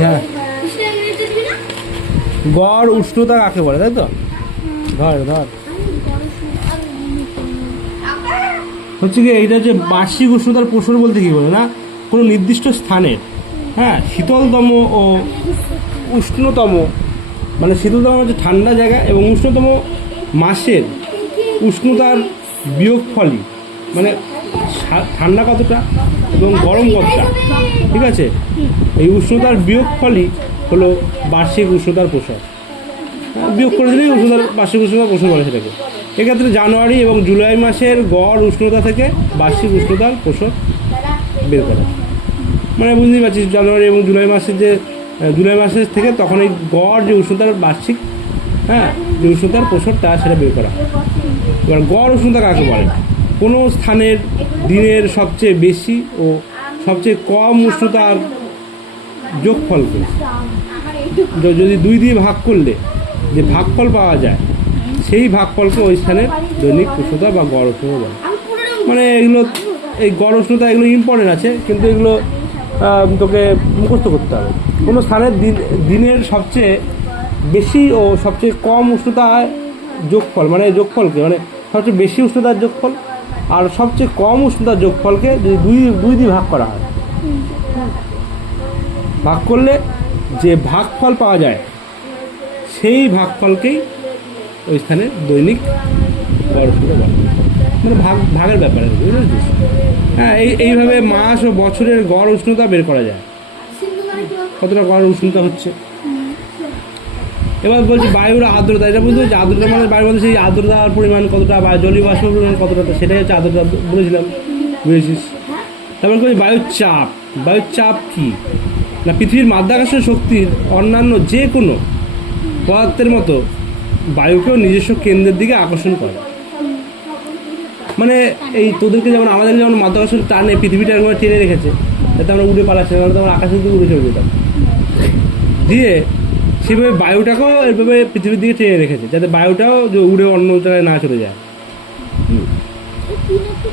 হ্যাঁ, গড় উষ্ণতা কাকে বলে, তাই তো? ধর ধর হচ্ছে কি, এইটা হচ্ছে বার্ষিক উষ্ণতার প্রসর বলতে কি বলে না, কোনো নির্দিষ্ট স্থানের, হ্যাঁ, শীতলতম ও উষ্ণতম, মানে শীতলতম হচ্ছে ঠান্ডা জায়গা এবং উষ্ণতম মাসের উষ্ণতার বিয়োগফলই, মানে ঠান্ডা কতটা এবং গরম কতটা, ঠিক আছে, এই উষ্ণতার বিয়োগফলই হলো বার্ষিক উষ্ণতার প্রসর। বিয়োগ করে দিলেই উষ্ণতার বার্ষিক উষ্ণতার প্রসর বলে সেটাকে। এক্ষেত্রে জানুয়ারি এবং জুলাই মাসের গড় উষ্ণতা থেকে বার্ষিক উষ্ণতার প্রসর বের করা, মানে বুঝতেই পারছিস, জানুয়ারি এবং জুলাই মাসের যে জুলাই মাসের থেকে তখন এই গড় যে উষ্ণতার বার্ষিক, হ্যাঁ, যে উষ্ণতার প্রসরটা সেটা বের করা। এবার গড় উষ্ণতা কাকে বলে? কোনো স্থানের দিনের সবচেয়ে বেশি ও সবচেয়ে কম উষ্ণতার যোগফলকে যদি 2 দিয়ে ভাগ করলে যে ভাগফল পাওয়া যায়, সেই ভাগফলকে ওই স্থানের দৈনিক উষ্ণতা বা গড় উষ্ণতা বলে। মানে এগুলো, এই গড় উষ্ণতা এগুলো ইম্পর্টেন্ট আছে, কিন্তু এগুলো তোকে মুখস্থ করতে হবে। কোনো স্থানের দিনের সবচেয়ে বেশি ও সবচেয়ে কম উষ্ণতার যোগফল, মানে যোগফলকে, মানে সবচেয়ে বেশি উষ্ণতার যোগফল আর সবচেয়ে কম উষ্ণতার যোগফলকে যদি দুই দিয়ে ভাগ করা হয়, ভাগ করলে যে ভাগফল পাওয়া যায় সেই ভাগফলকেই ওই স্থানের দৈনিক গড় উষ্ণতা বলে। মানে ভাগের ব্যাপারে, বুঝেছিস? হ্যাঁ, এইভাবে মাস ও বছরের গড় উষ্ণতা বের করা যায়, কতটা গড় উষ্ণতা হচ্ছে। এবার বলছি বায়ুর আর্দ্রতা, এটা বুঝতে পারছি, আর্দ্রতা মানে বায়ুর মধ্যে সেই আর্দ্রতার পরিমাণ কতটা বা জলীয় বাষ্পের পরিমাণ কতটা, সেটাই হচ্ছে আর্দ্রতা, বলেছিলাম, বুঝেছিস? তারপর বলছি বায়ুর চাপ। বায়ুর চাপ কি না, পৃথিবীর মাধ্যাকর্ষণ শক্তির অন্যান্য যে কোনো পদার্থের মতো বায়ুকেও নিজস্ব কেন্দ্রের দিকে আকর্ষণ করে। মানে এই তোদেরকে যেমন, আমাদেরকে যেমন মাধ্যাকর্ষণ টানে, পৃথিবীটা একবার টেনে রেখেছে, যাতে আমরা উড়ে পালাচ্ছি, নাহলে তো আমরা আকাশের দিকে উড়ে চলে যেতাম। দিয়ে সেভাবে বায়ুটাকেও এভাবে পৃথিবীর দিকে টেনে রেখেছে, যাতে বায়ুটাও যে উড়ে অন্য জায়গায় না চলে যায়।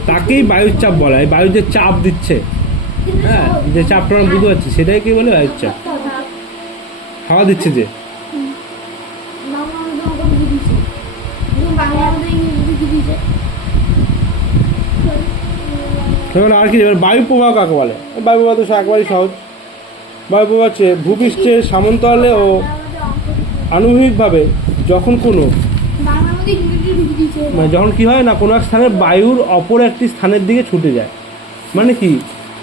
তাকেই বায়ুর চাপ বলা হয়। বায়ু যে চাপ দিচ্ছে, হ্যাঁ, যে চাপটা আমরা বুঝতে পারছি, সেটাই কি বলে বায়ুর চাপ। হাওয়া দিচ্ছে যে, আর কি, এবার বায়ু প্রবাহ কাকে বলে? বায়ু প্রবাহ তো একেবারেই সহজ। বায়ু প্রবাহ হচ্ছে ভূপৃষ্ঠের সামন্তলে ও আনুভূমিকভাবে যখন কোনো, মানে যখন কি হয় না, কোনো এক স্থানের বায়ুর অপর একটি স্থানের দিকে ছুটে যায়। মানে কি,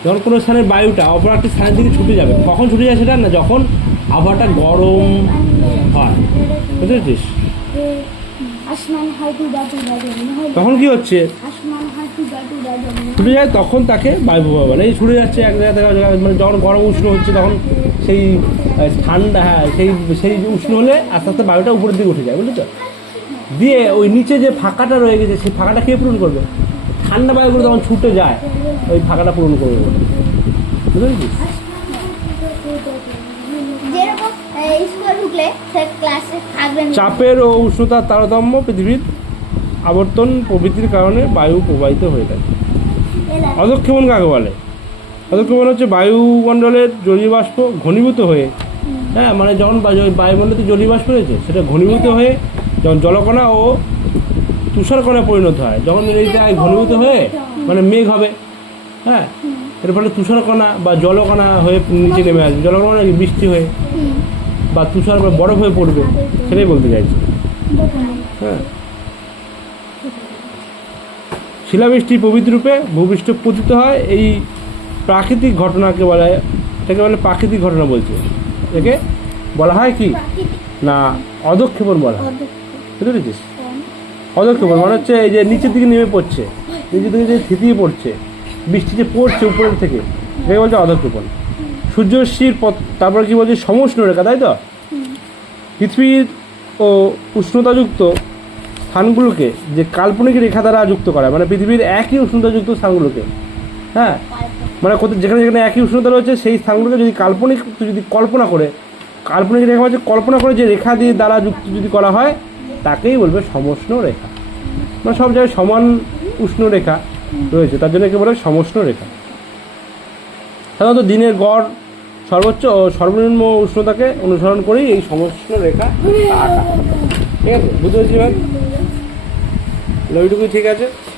যখন কোনো স্থানের বায়ুটা অপর একটি স্থানের দিকে ছুটে যাবে, কখন ছুটে যায় সেটা না, যখন আবহাওয়াটা গরম হয়, বুঝতে পেরেছিস? তখন কি হচ্ছে, ছুটে যায়, তখন তাকে বায়ু প্রবাহ বলে। এই ছুটে যাচ্ছে এক জায়গা থেকে, মানে যখন গরম উষ্ণ হচ্ছে তখন সেই ঠান্ডা, হ্যাঁ, সেই উষ্ণ হলে আস্তে আস্তে বায়ুটা উপরের দিকে উঠে যায়, বুঝলি তো? দিয়ে ওই নিচে যে ফাঁকাটা রয়ে গেছে, সেই ফাঁকাটা কে পূরণ করবে? ঠান্ডা বায়ুগুলো তখন ছুটে যায়, ওই ফাঁকাটা পূরণ করবে, বুঝতে পেরেছিস? চাপের ও উষ্ণতার তারতম্য, পৃথিবীর আবর্তন প্রভৃতির কারণে বায়ু প্রবাহিত হয়ে থাকে। অধঃক্ষেপণ কাকে বলে? অধঃক্ষেপণ হচ্ছে বায়ুমণ্ডলের জলীয় বাষ্প ঘনীভূত হয়ে, হ্যাঁ, মানে যখন বায়ুমণ্ডলে জলীয় বাষ্প রয়েছে সেটা ঘনীভূত হয়ে যখন জলকণা ও তুষারকণায় পরিণত হয়, যখন এই জায়গায় ঘনীভূত হয়ে মানে মেঘ হবে, হ্যাঁ, এর ফলে তুষারকণা বা জলকণা হয়ে নিচে নেমে আসবে। জলকণা নাকি বৃষ্টি হয়ে বা তুষার বা বরফ হয়ে পড়বে, সেটাই বলতে চাইছি। হ্যাঁ, শিলাবৃষ্টি প্রভৃতি রূপে ভূপৃষ্ঠ পতিত হয়। এই প্রাকৃতিক ঘটনাকে বলা হয়, এটাকে বলে প্রাকৃতিক ঘটনা বলছে। একে বলা হয় কি না, অধঃক্ষেপণ বলা হয়, বুঝতে পেরেছিস? অধঃক্ষেপণ মানে হচ্ছে এই যে নিচের দিকে নেমে পড়ছে, নিচের দিকে যে থিতিয়ে পড়ছে, বৃষ্টি যে পড়ছে উপরের থেকে, এটাকে বলছে অধঃক্ষেপণ। সূর্যরশ্মির পথ, তারপর কি বলছে সমুষ্ণ রেখা, তাই তো? পৃথিবীর ও উষ্ণতাযুক্ত স্থানগুলোকে যে কাল্পনিক রেখা দ্বারা যুক্ত করা, মানে পৃথিবীর একই উষ্ণতাযুক্ত স্থানগুলোকে, হ্যাঁ, মানে যেখানে যেখানে একই উষ্ণতা রয়েছে সেই স্থানগুলোকে যদি কাল্পনিক, যদি কল্পনা করে, কাল্পনিক রেখা হচ্ছে কল্পনা করে যে রেখা দিয়ে দ্বারা যুক্ত যদি করা হয়, তাকেই বলবে সমষ্ণ রেখা। মানে সব জায়গায় সমান উষ্ণ রেখা রয়েছে, তার জন্য একে বলে সমষ্ণ রেখা। সাধারণত দিনের গড় সর্বোচ্চ ও সর্বনিম্ন উষ্ণতাকে অনুসরণ করেই এই সমষ্ণ রেখা আঁকা। ঠিক আছে, বুঝতে পেরেছি ম্যাম? ওইটুকুই ঠিক আছে।